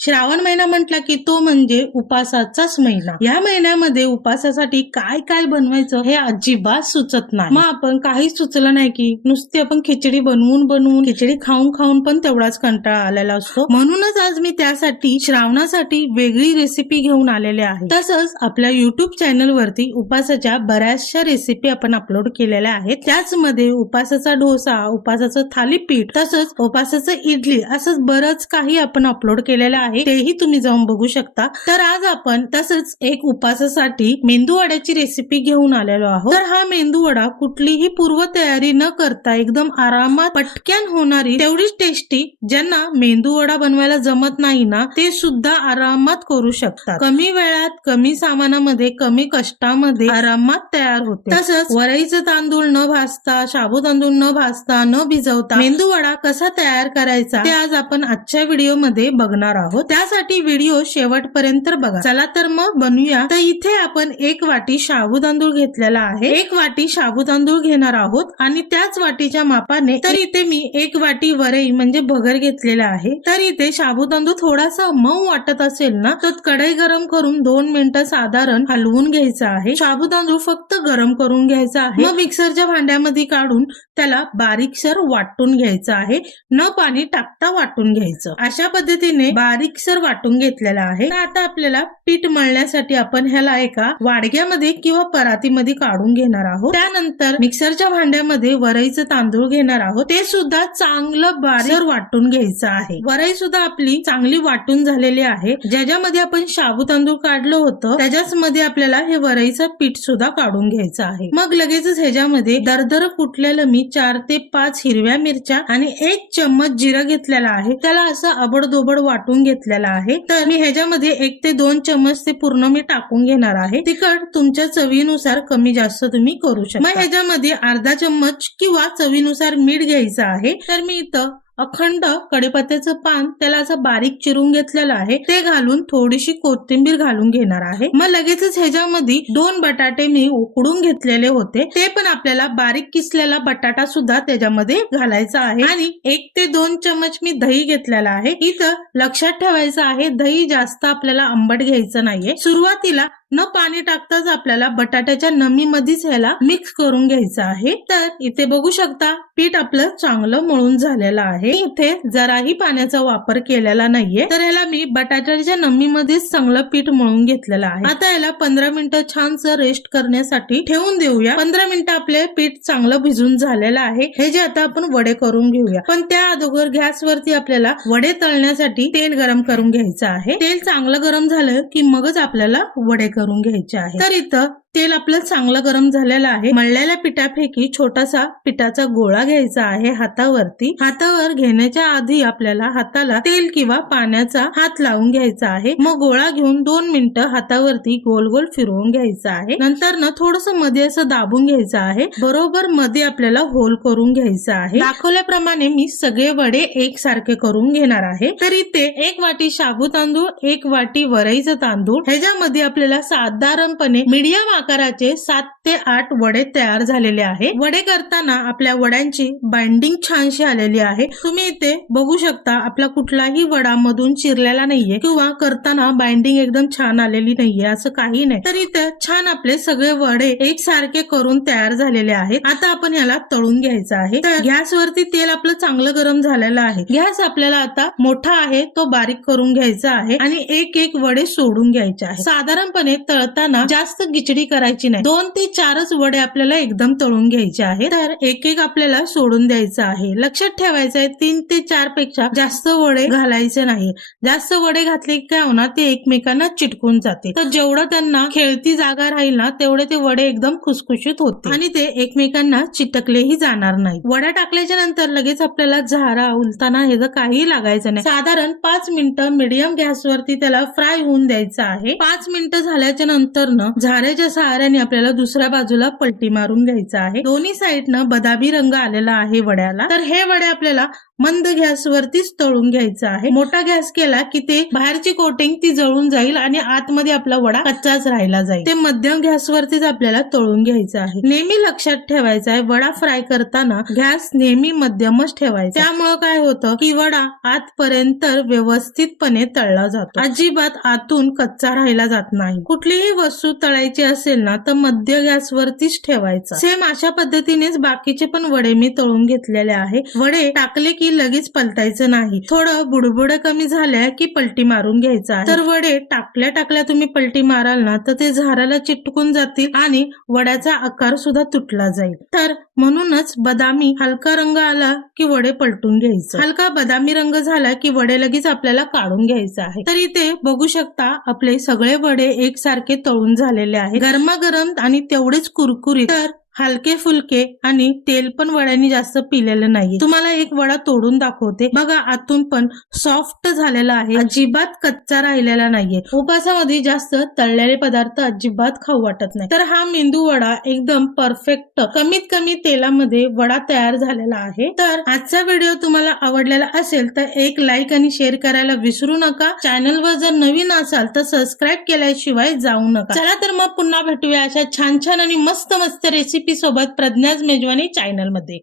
श्रावण महिना म्हटला की तो म्हणजे उपासाचाच महिना. या महिन्यामध्ये उपासासाठी काय काय बनवायचं हे अजिबात सुचत नाही. मग आपण काही सुचलं नाही की नुसती आपण खिचडी बनवून बनवून खिचडी खाऊन खाऊन पण तेवढाच कंटाळा आलेला असतो. म्हणूनच आज मी त्यासाठी श्रावणासाठी वेगळी रेसिपी घेऊन आलेले आहे. तसंच आपल्या युट्यूब चॅनल वरती उपासाच्या बऱ्याचशा रेसिपी आपण अपलोड केलेल्या आहेत. त्याचमध्ये उपासाचा डोसा उपासाचं थालीपीठ तसंच उपासाचं इडली असंच बरंच काही आपण अपलोड केलेलं आहे. तेही तुम्ही जाऊन बघू शकता. तर आज आपण तसंच एक उपासासाठी मेंदू वड्याची रेसिपी घेऊन आलेलो आहोत. तर हा मेंदू वडा कुठलीही पूर्व तयारी न करता एकदम आरामात पटक्यान होणारी तेवढीच टेस्टी ज्यांना मेंदू वडा बनवायला जमत नाही ना ते सुद्धा आरामात करू शकतात. कमी वेळात कमी सामानामध्ये कमी कष्टामध्ये आरामात तयार होते. तसंच वरईचं तांदूळ न भाजता शाबू तांदूळ न भाजता न भिजवता मेंदू वडा कसा तयार करायचा ते आज आपण आजच्या व्हिडिओमध्ये बघणार आहोत. हो, त्यासाठी व्हिडिओ शेवटपर्यंत बघा. चला तर मग बनवूया तर इथे आपण एक वाटी शाबू तांदूळ घेतलेला आहे. एक वाटी शाबू तांदूळ घेणार आहोत आणि त्याच वाटीच्या मापाने तर इथे मी एक वाटी वरई म्हणजे भगर घेतलेला आहे. तर इथे शाबू तांदूळ थोडासा मऊ वाटत असेल ना तर कढई गरम करून दोन मिनिटं साधारण हलवून घ्यायचा आहे. शाबू तांदूळ फक्त गरम करून घ्यायचा आहे. मग मिक्सरच्या भांड्यामध्ये काढून त्याला बारीकसर वाटून घ्यायचं आहे. न पाणी टाकता वाटून घ्यायचं. अशा पद्धतीने बारीक मिक्सर वाटून घेतलेला आहे. आता आपल्याला पीठ मळण्यासाठी आपण ह्याला एका वाडग्यामध्ये किंवा परातीमध्ये काढून घेणार आहोत. त्यानंतर मिक्सरच्या भांड्यामध्ये वरईचं तांदूळ घेणार आहोत. ते सुद्धा चांगलं बारीक वाटून घ्यायचं आहे. वरई सुद्धा आपली चांगली वाटून झालेली आहे. ज्याच्यामध्ये आपण शाबू तांदूळ काढलं होतं त्याच्याच मध्ये आपल्याला हे वरईचं पीठ सुद्धा काढून घ्यायचं आहे. मग लगेचच ह्याच्यामध्ये दरदर कुटलेलं मी चार ते पाच हिरव्या मिरच्या आणि एक चम्मच जिरं घेतलेला आहे. त्याला असं अबडदोबड वाटून घेत घेतलेला आहे. तर मी ह्याच्यामध्ये एक ते दोन चमच ते पूर्ण मी टाकून घेणार आहे. तिखट तुमच्या चवीनुसार कमी जास्त तुम्ही करू शकता. मग ह्याच्यामध्ये अर्धा चम्मच किंवा चवीनुसार मीठ घ्यायचं आहे. तर मी इथं अखंड कडीपत्त्याचं पान त्याला असं बारीक चिरून घेतलेलं आहे. ते घालून थोडीशी कोथिंबीर घालून घेणार आहे. मग लगेचच ह्याच्यामध्ये दोन बटाटे मी उकडून घेतलेले होते. ते पण आपल्याला बारीक किसलेला बटाटा सुद्धा त्याच्यामध्ये घालायचा आहे. आणि एक ते दोन चमच मी दही घेतलेला आहे. इथं लक्षात ठेवायचं आहे दही जास्त आपल्याला आंबट घ्यायचं नाहीये. सुरुवातीला न पाणी टाकताच आपल्याला बटाट्याच्या नमीमध्येच ह्याला मिक्स करून घ्यायचं आहे. तर इथे बघू शकता पीठ आपलं चांगलं मळून झालेलं आहे. इथे जराही पाण्याचा वापर केलेला नाहीये. तर ह्याला मी बटाट्याच्या नमीमध्येच चांगलं पीठ मळून घेतलेलं आहे. आता याला पंधरा मिनिटं छानसं रेस्ट करण्यासाठी ठेवून देऊया. पंधरा मिनिटं आपले पीठ चांगलं भिजून झालेलं आहे. हे जे आता आपण वडे करून घेऊया. पण त्या अगोदर गॅसवरती आपल्याला वडे तळण्यासाठी तेल गरम करून घ्यायचं आहे. तेल चांगलं गरम झालं की मगच आपल्याला वडे करून घ्यायचे आहे तर इथं तेल आपलं चांगलं गरम झालेलं आहे. मळलेल्या पिठापैकी छोटासा पिठाचा गोळा घ्यायचा आहे हातावरती. हातावर घेण्याच्या आधी आपल्याला हाताला तेल किंवा पाण्याचा हात लावून घ्यायचा आहे. मग गोळा घेऊन दोन मिनिटं हातावरती गोल गोल फिरवून घ्यायचा आहे. नंतर ना थोडसमध्ये असं दाबून घ्यायचं आहे. बरोबर मध्ये आपल्याला होल करून घ्यायचं आहे. दाखवल्याप्रमाणे मी सगळे वडे एकसारखे करून घेणार आहे. तर इथे एक वाटी शाबू तांदूळ एक वाटी वरईचं तांदूळ. ह्याच्यामध्ये आपल्याला साधारणपणे मीडियम आकाराचे सात ते आठ वडे तयार झालेले आहे. वडे करताना आपल्या वड्यांची बाइंडिंग छानशी आलेली आहे. तुम्ही इथे बघू शकता आपला कुठलाही वडा मधून चिरलेला नाहीये किंवा करताना बाइंडिंग एकदम छान आलेली नाहीये असं काही नाही. तर इथे छान आपले सगळे वडे एकसारखे करून तयार झालेले आहेत. आता आपण याला तळून घ्यायचं आहे. तर गॅसवरती तेल आपलं चांगलं गरम झालेलं आहे. गॅस आपल्याला आता मोठा आहे तो बारीक करून घ्यायचा आहे आणि एक एक वडे सोडून घ्यायचे आहे. साधारणपणे तळताना जास्त गिचडी करायची नाही. दोन ते चारच वडे आपल्याला एकदम तळून घ्यायचे आहे तर एक एक आपल्याला सोडून द्यायचं आहे. लक्षात ठेवायचं आहे तीन ते चारपेक्षा जास्त वडे घालायचे नाही. जास्त वडे घातले की काय होणार ते एकमेकांना चिटकून जाते तर जेवढं त्यांना खेळती जागा राहील ना तेवढे ते वडे एकदम खुसखुशीत होते आणि ते एकमेकांना चिटकलेही जाणार नाही वडा टाकल्याच्या नंतर लगेच आपल्याला झारा उलताना हे काही लागायचं नाही. साधारण पाच मिनिटं मिडियम गॅसवरती त्याला फ्राय होऊन द्यायचं आहे. पाच मिनिटं झाल्याच्यानंतर न झाऱ्याच्या सहाऱ्याने आपल्याला दुसऱ्या बाजूला पलटी मारून घ्यायचा आहे. दोन्ही साईडनं बदामी रंग आलेला आहे वड्याला. तर हे वडे आपल्याला मंद गॅसवरतीच तळून घ्यायचं आहे. मोठा गॅस केला की ते बाहेरची कोटिंग ती जळून जाईल आणि आतमध्ये आपला वडा कच्चाच राहिला जाईल. ते मध्यम गॅसवरतीच आपल्याला तळून घ्यायचं आहे. नेहमी लक्षात ठेवायचं आहे वडा फ्राय करताना गॅस नेहमी मध्यमच ठेवायचा. त्यामुळं काय होतं की वडा आतपर्यंत व्यवस्थितपणे तळला जातो. अजिबात आतून कच्चा राहिला जात नाही. कुठलीही वस्तू तळायची असेल ना तर मध्य गॅसवरतीच ठेवायचा. सेम अशा पद्धतीनेच बाकीचे पण वडे मी तळून घेतलेले आहे. वडे टाकले की लगेच पलटायचं नाही. थोडं बुडबुड कमी झाल्या की पलटी मारून घ्यायचा तर वडे टाकल्या टाकल्या तुम्ही पलटी माराल ना तर ते झाडाला चिटकून जातील आणि वड्याचा आकार सुद्धा तुटला जाईल. तर म्हणूनच बदामी हलका रंग आला की वडे पलटून घ्यायचं. हलका बदामी रंग झाला की वडे लगेच आपल्याला काढून घ्यायचा आहे. तर इथे बघू शकता आपले सगळे वडे एकसारखे तळून झालेले आहे गरमागरम आणि तेवढेच कुरकुरीत. तर हलके फुलके आणि तेल पण वड्यानी जास्त पिलेलं नाहीये. तुम्हाला एक वडा तोडून दाखवते. बघा आतून पण सॉफ्ट झालेला आहे. अजिबात कच्चा राहिलेला नाहीये. उपासामध्ये जास्त तळलेले पदार्थ अजिबात खाऊ वाटत नाही. तर हा मेंदू वडा एकदम परफेक्ट कमीत कमी तेलामध्ये वडा तयार झालेला आहे. तर आजचा व्हिडिओ तुम्हाला आवडलेला असेल तर एक लाईक आणि शेअर करायला विसरू नका. चॅनलवर जर नवीन असाल तर सबस्क्राईब केल्याशिवाय जाऊ नका. चला तर मग पुन्हा भेटूया अशा छान छान आणि मस्त मस्त रेसिपी सोबत प्रज्ञाज मेजवानी चॅनलमध्ये